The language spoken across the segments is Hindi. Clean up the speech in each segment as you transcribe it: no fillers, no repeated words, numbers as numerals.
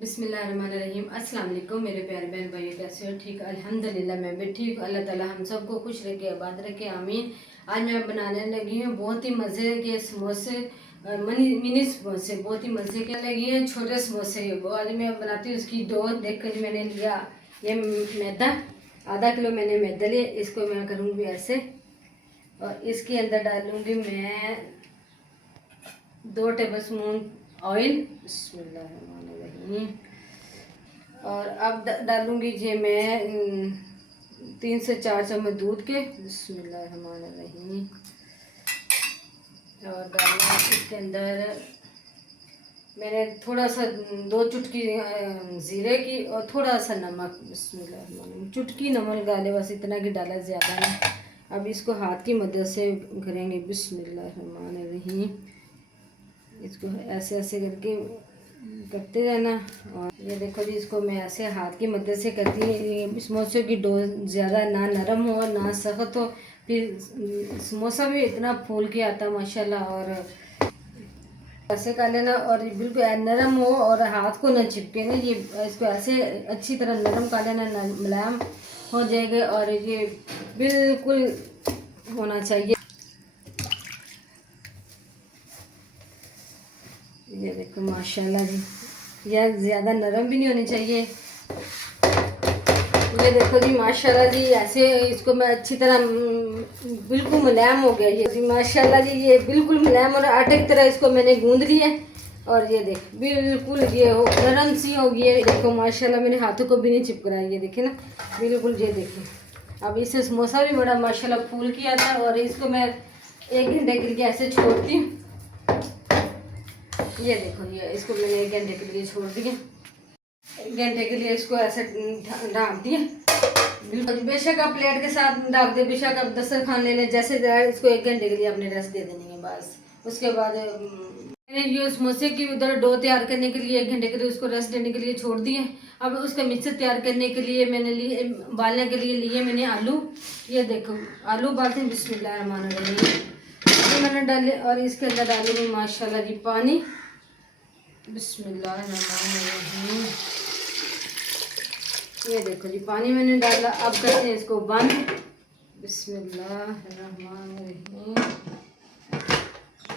बिस्मिल्लाहिर्रहमानिर्रहीम। अस्सलाम वालेकुम मेरे प्यारे बहन भाइयों, कैसे हो? ठीक, अल्हम्दुलिल्लाह मैं भी ठीक। अल्लाह ताला हम सबको खुश रखे, आबाद रखे, आमीन। आज मैं बनाने लगी हूँ बहुत ही मज़े के समोसे, मिनी समोसे बहुत ही मज़े के लगी हैं। छोटे समोसे वो आज मैं बनाती हूँ। उसकी डो देखकर मैंने लिया ये मैदा, आधा किलो मैंने मैदा लिया। इसको मैं करूँगी ऐसे और इसके अंदर डालूँगी मैं 2 टेबल स्पून ऑयल। बिस्मिल्लाहिर्रहमानिर्रहीम। और अब डालूँगी जी मैं 3 से 4 चम्मच दूध के। बिस्मिल्लाहिर्रहमानिर्रहीम। और डालना इसके अंदर मैंने थोड़ा सा 2 चुटकी ज़ीरे की और थोड़ा सा नमक। बिस्मिल्लाहिर्रहमानिर्रहीम। चुटकी नमक डाले, बस इतना कि डाला, ज़्यादा नहीं। अब इसको हाथ की मदद से करेंगे। बिस्मिल्लाहिर्रहमानिर्रहीम। इसको ऐसे ऐसे करके करते रहना। और ये देखो जी, इसको मैं ऐसे हाथ की मदद से करती हूँ। समोसे की डो ज़्यादा ना नरम हो ना सख्त हो, फिर समोसा भी इतना फूल के आता माशाल्लाह। और ऐसे कर लेना और बिल्कुल नरम हो और हाथ को न चिपके ना। ये इसको ऐसे अच्छी तरह नरम कर लेना, मुलायम हो जाएगा। और ये बिल्कुल होना चाहिए। ये देखो माशाल्लाह जी, यह ज़्यादा नरम भी नहीं होनी चाहिए। ये देखो जी माशाल्लाह जी, ऐसे इसको मैं अच्छी तरह बिल्कुल मुलायम हो गया ये जी माशाल्लाह जी। ये बिल्कुल मुलायम और आटे की तरह इसको मैंने गूंद लिया। और ये देख बिल्कुल ये हो नरम सी हो गई है। देखो माशाल्लाह, मेरे हाथों को भी नहीं चिपक रहा है। ये देखिए ना, बिल्कुल ये देखिए। अब इससे समोसा भी बड़ा माशाल्लाह फूल किया था। और इसको मैं 1 घंटे के लिए ऐसे छोड़ती हूँ। ये देखो, ये इसको मैंने 1 घंटे के लिए छोड़ दिया। 1 घंटे के लिए इसको ऐसे ढाँप दिए। बिल्कुल बेशक आप प्लेट के साथ ढाँप दे, बेशक आप दस्तरखान ले लें, जैसे इसको 1 घंटे के लिए अपने रेस्ट दे देनी है बस। उसके बाद मैंने ये समोसे की उधर डो तैयार करने के लिए 1 घंटे के लिए उसको रेस्ट देने के लिए छोड़ दिए। अब उसका मिक्सर तैयार करने के लिए मैंने लिए, उबालने के लिए लिए मैंने आलू। ये देखो आलू उबालते हैं। बिस्मिल्लाहिर्रहमानिर्रहीम। मैंने डाले और इसके अंदर डालूंगी माशाल्लाह जी पानी। बिस्मिल्लाहिर्रहमानिर्रहीम। ये देखो जी पानी मैंने डाला। अब करते हैं इसको बंद। बिस्मिल्लाहिर्रहमानिर्रहीम।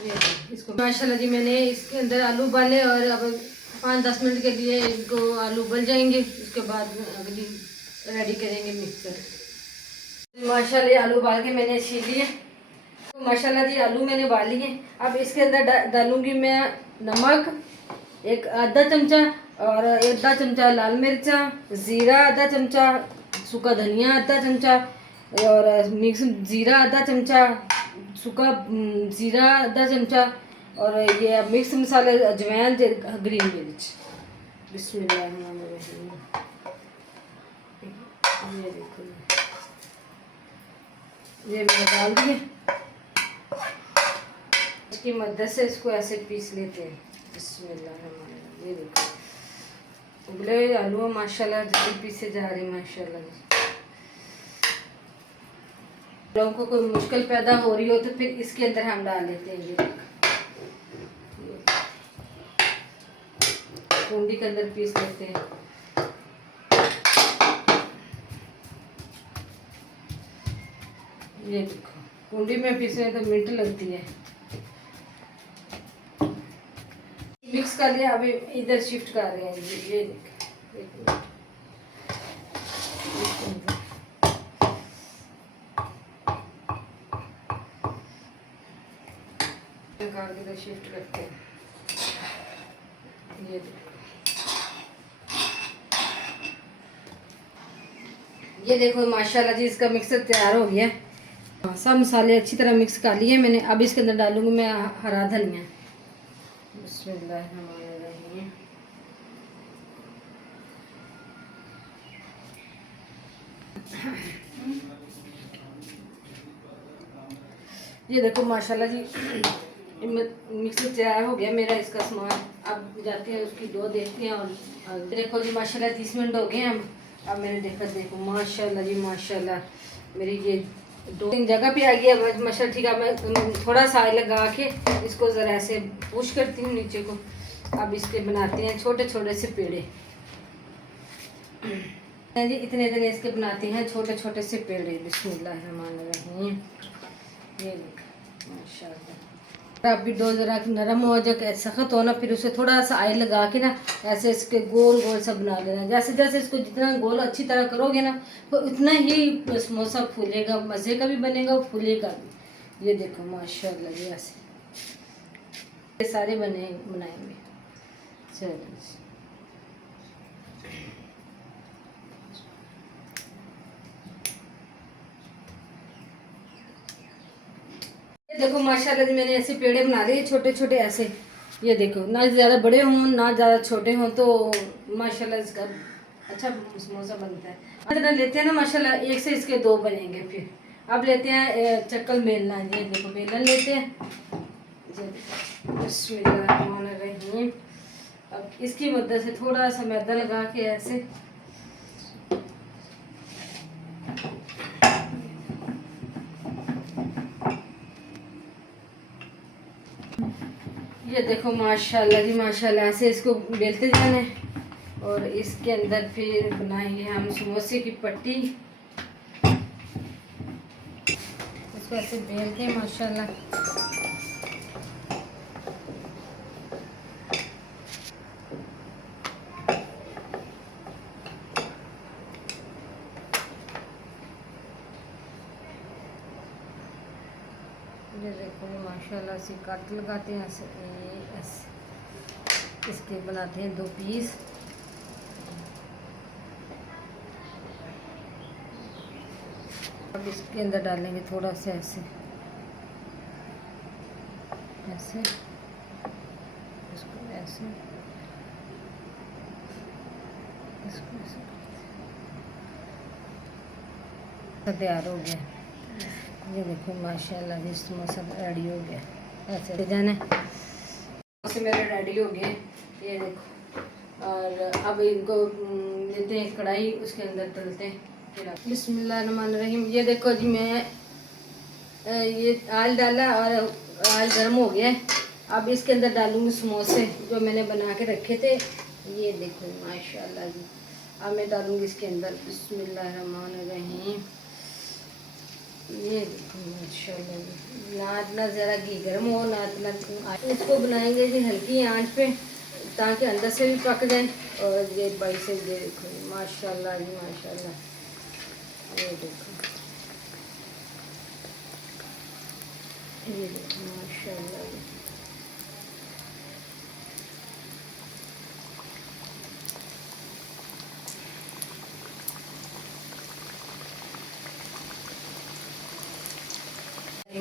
ये इसको माशाल्लाह जी मैंने इसके अंदर आलू उबाले और अब 5-10 मिनट के लिए इनको आलू उबल जाएंगे। उसके बाद अगली रेडी करेंगे मिक्सर। माशाल्लाह आलू उबाल के मैंने छील लिए। तो माशाल्लाह जी आलू मैंने उबाल लिए। अब इसके अंदर डालूंगी मैं नमक 1 आधा चमचा और 1 चमचा लाल मिर्चा, ज़ीरा आधा चमचा, सूखा धनिया आधा चमचा और मिक्स ज़ीरा आधा चमचा, सूखा ज़ीरा आधा चमचा और ये मिक्स मसाले अजवाइन, ग्रीन मिर्च। बिस्मिल्लाहिर्रहमानिर्रहीम। ये देखो, ये मैंने डाल दिए। इसकी मदद से इसको ऐसे पीस लेते हैं। बिस्मिल्लाहिर्रहमानिर्रहीम। ये देखो उबले आलू माशाल्लाह जल्दी पीसे जा रहे हैं माशाल्लाह। लोगों को कोई मुश्किल पैदा हो रही हो तो फिर इसके अंदर हम डाल लेते हैं। ये कुंडी के अंदर पीस लेते हैं। ये देखो कुंडी में पीसने तो मिनट लगती है। मिक्स कर लिया, अभी इधर शिफ्ट कर रहे हैं। ये देखो इधर शिफ्ट करते हैं। ये देखो, ये देखो माशाल्लाह जी इसका मिक्सर तैयार हो गया। सब मसाले अच्छी तरह मिक्स कर लिए मैंने। अब इसके अंदर डालूंगी मैं हरा धनिया। बिस्मिल्लाहिर्रहमानिर्रहीम। ये देखो माशाल्लाह जी मिक्सर तैयार हो गया मेरा इसका सामान। अब जाते हैं उसकी डो देखते हैं। और देखो जी माशाल्लाह 30 मिनट हो गए हैं। अब मैंने देखो माशाल्लाह जी माशाल्लाह मेरी ये डो जगह पे आ गया माशाल्लाह। ठीक है, मैं थोड़ा सा लगा के इसको ज़रा ऐसे पुश करती हूँ नीचे को। अब इसके बनाते हैं छोटे छोटे से पेड़े जी। इतने इतने इसके बनाते हैं छोटे छोटे से पेड़े। बिस्मिल्लाहिर्रहमानिर्रहीम। ये माशाल्लाह। अब भी डो ज़रा नरम हो जाए, सख्त हो ना, फिर उसे थोड़ा सा ऑयल लगा के ना ऐसे इसके गोल गोल सा बना लेना। जैसे जैसे इसको जितना गोल अच्छी तरह करोगे ना तो उतना ही समोसा फूलेगा, मज़े का भी बनेगा और फूलेगा भी। ये देखो माशाल्लाह, ये ऐसे ये सारे बनाएंगे। चलो देखो माशाल्लाह जी, मैंने ऐसे पेड़े बना लिए छोटे छोटे ऐसे। ये देखो, ना ज़्यादा बड़े हों ना ज़्यादा छोटे हों, तो माशाल्लाह इसका अच्छा समोसा बनता है। अगर लेते हैं ना माशाल्लाह, एक से इसके दो बनेंगे। फिर अब लेते हैं चक्कर बेलना। ये देखो बेलन लेते हैं। बिस्मिल्लाहिर्रहमानिर्रहीम। अब इसकी मदद से थोड़ा सा मैदा लगा के ऐसे ये देखो माशाल्लाह जी माशाल्लाह, ऐसे इसको बेलते जाना है और इसके अंदर फिर बनाएंगे हम समोसे की पट्टी। इसको ऐसे बेलते हैं माशाल्लाह। ये देखो माशाल्लाह से कट लगाते हैं ऐसे, इसके बनाते हैं 2 पीस। अब इसके अंदर डालेंगे थोड़ा सा ऐसे ऐसे, इसको ऐसे, इसको ऐसे। तैयार हो गया। ये देखो माशाल्लाह जी समोसा रेडी हो गया। ऐसे जाना समोसे मेरे रेडी हो गए। ये देखो, और अब इनको लेते हैं कढ़ाई, उसके अंदर तलते हैं। बिस्मिल्लाहिर्रहमानिर्रहीम। ये देखो जी, मैं ये ऑयल डाला और ऑयल गर्म हो गया है। अब इसके अंदर डालूंगी समोसे जो मैंने बना के रखे थे। ये देखो माशाल्लाह जी, अब मैं डालूंगी इसके अंदर। बिस्मिल्लाहिर्रहमानिर्रहीम। ये देखो माशाल्लाह जी, ना इतना ज़रा घी गर्म हो ना इतना। इसको बनाएंगे जी हल्की आंच पे ताकि अंदर से भी पक जाए। और ये बड़ी से ये देखो माशाल्लाह जी माशाल्लाह। ये देखो, ये देखो माशाल्लाह जी।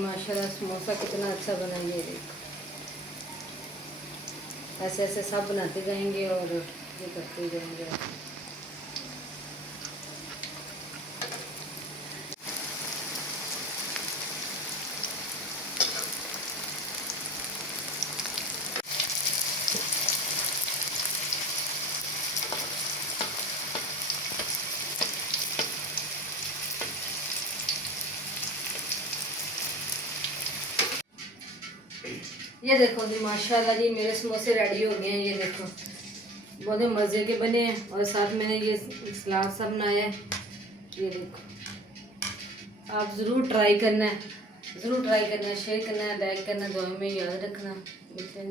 माशाल्लाह समोसा कितना अच्छा बना। ये देखो, ऐसे ऐसे सब बनाते जाएंगे और ये करते जाएंगे। ये देखो जी माशाल्लाह जी, मेरे समोसे रेडी हो गए हैं। ये देखो बहुत ही मज़े के बने हैं और साथ मैंने ये सलाद सा बनाया है। ये देखो, आप ज़रूर ट्राई करना है, ज़रूर ट्राई करना है, शेयर करना है, लाइक करना, दुआ में याद रखना। मिलते हैं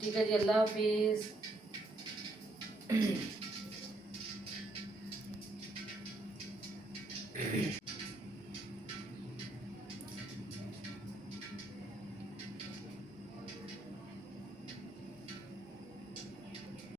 ठीक है जी, अल्लाह हाफिज़।